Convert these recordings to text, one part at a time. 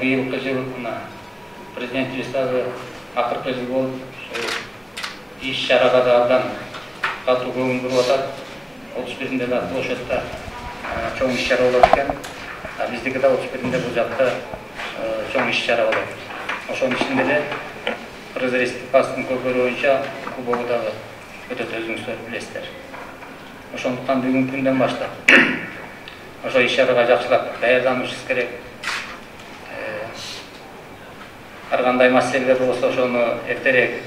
Быйылкы жыл президентибиз акыркы жыл болуп иш чарага да абдан катуу көңүл буруп атат. 31-нде да площадьта чоң иш чара болот экен. Биздики да 31-нде бул жакта чоң иш чара болот. Ошонун ичинде эле Кыргыз Республикасынын көкөрү боюнча кубогу дагы өтөт, өзүңүздөр билесиздер. Ошондуктан бүгүнкү күндөн баштап ошо иш чарага жакшылап даярданышыбыз керек. Ар кандай маселелер болсо ошону эртерээк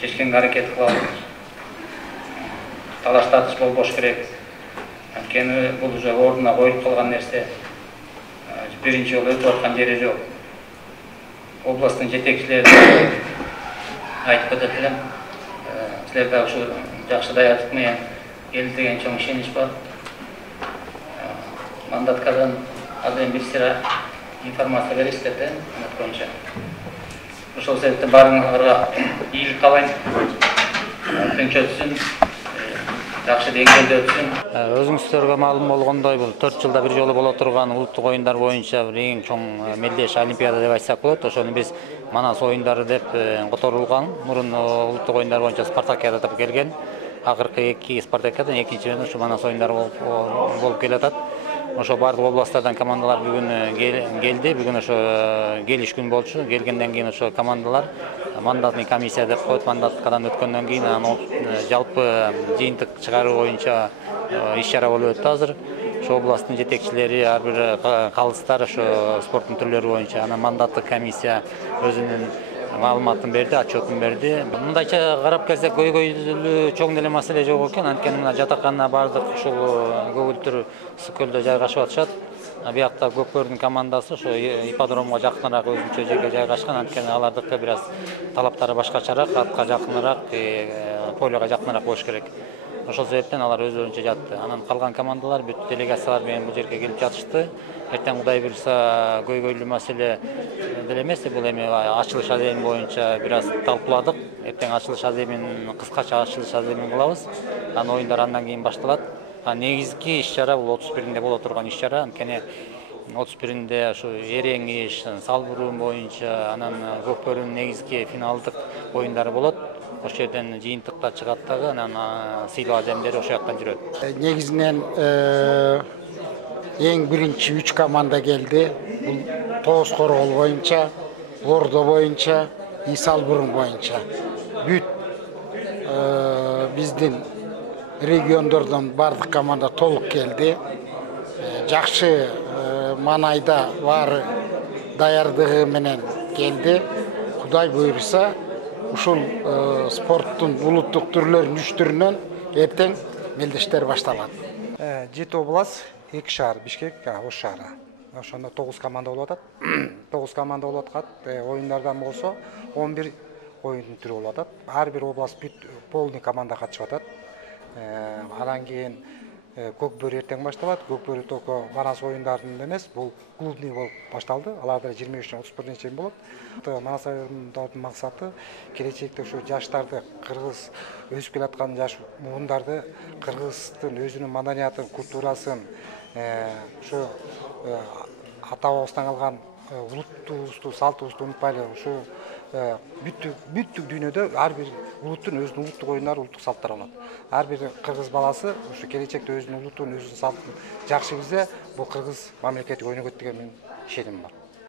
чечкенге аракет кылалы. Талаш тартыш болбош керек. Анткени бул уже ордуна коюлуп калган нерсе. Биринчи жолу өтүп аткан жери жок. Областтын жетекчилери айтып кетет элем. Силер дагы ушу жакшы даярдык менен келди деген чоң ишенич бар. Мандаткадан азыр бир сыйра информация бересиздер да, атконча. Ошол себептен баарыңарга ийгилик каалайм. Күнчө өтсүн, жакшы деңгээлде өтсүн. Өзүңүздөргө маалым болгондой, бул 4 жылда бир жолу боло турган улуттук оюндар боюнча бир эң чоң мелдеш олимпиада деп айтсак болот. Ошону биз Манас оюндары деп которулган. Мурун улуттук оюндар боюнча спартакиада деп келген. Акыркы 2 спартакиадан экинчиден ушу Манас оюндары болуп келатат. Ошо бардык областтардан командалар бүгүн келди. Бүгүн ошо келиш күн болчу. Келгенден кийин ошо командалар мандатный комиссия деп коет. Мандаткадан өткөндөн кийин анан жалпы жыйынтык чыгаруу боюнча иш чара болуп өттү азыр. Ошо областтын жетекчилери, ар бир калыстар ошо спорттун түрлөрү боюнча анан мандаттык комиссия өзүнүн маалыматын берди, отчетун берди. Мындайча карап келсек, көйгөйлүү чоң деле маселе жок экен. Анткени мына жатакана бардык ушул көгүлтүр Ысык-Көлдө жайгашып атышат. Биякта Көкбөрдүн командасы ошо ипподромго жакыныраак өзүнчө жерге жайгашкан. Анткени алардыкы бир аз талаптары башкачараак, атка жакыныраак, полего жакыныраак болуш керек. Ошол себептен алар өзүнчө жатты. Анан калган командалар бүт делегациялар менен бул жерге келип жатышты. Эртең Кудай буйрса көйгөйлүү маселе деле эмес, бул эми ачылыш аземи боюнча бир аз талкууладык. Эртең ачылыш аземин, кыскача ачылыш аземин кылабыз. Анан оюндар андан кийин башталат. Негизги иш чара бул 31-нде боло турган иш чара. Анткени 31-нде ошо эрең иш, салбуруу боюнча, анан Көкбөрүнүн негизги финалдык оюндары болот. Ошол жерден жыйынтыктар чыгат дагы, анан сыйлоо аземдери ошол жактан жүрөт. Негизинен эң биринчи 3 команда келди. Бул Тоос Коргол боюнча, Ордо боюнча, Салбурун боюнча. Бүт биздин региондордон бардык команда толук келди. Жакшы маанайда баары даярдыгы менен келди. Кудай буйрса, ушул спорттун улуттук түрлөрүнүн 3 түрүнөн эртең мелдештер башталат. 7 область, 2 шаар, Бишкек, Ош шаары. Ошондо 9 команда болуп атат. 9 команда болуп аткат. Оюндардан болсо 11 оюндун түрү болуп атат. Ар бир область бүт полный команда катышып атат. Анан кийин Көкбөрү эртең башталат. Көкбөрү только Манас оюндарынын эмес, бул клубный болуп башталды. Аларда 23-тен 31-не чейин болот. Манас оюндардын максаты келечекте ушу жаштарды, кыргыз өсүп келаткан жаш муундарды кыргыздын өзүнүн маданиятын, культурасын, ушу ата-бабабыздан калган улуттуубузду, салтыбызды унутпайлы. Ушу бүттүк дүйнөдө ар бир улуттун өзүнүн улуттук оюндары, улуттук салттары болот. Ар бир кыргыз баласы ушу келечекте өзүнүн улутун, өзүнүн салтын жакшы билсе, бул кыргыз мамлекети өнүгөт деген менин ишеним бар.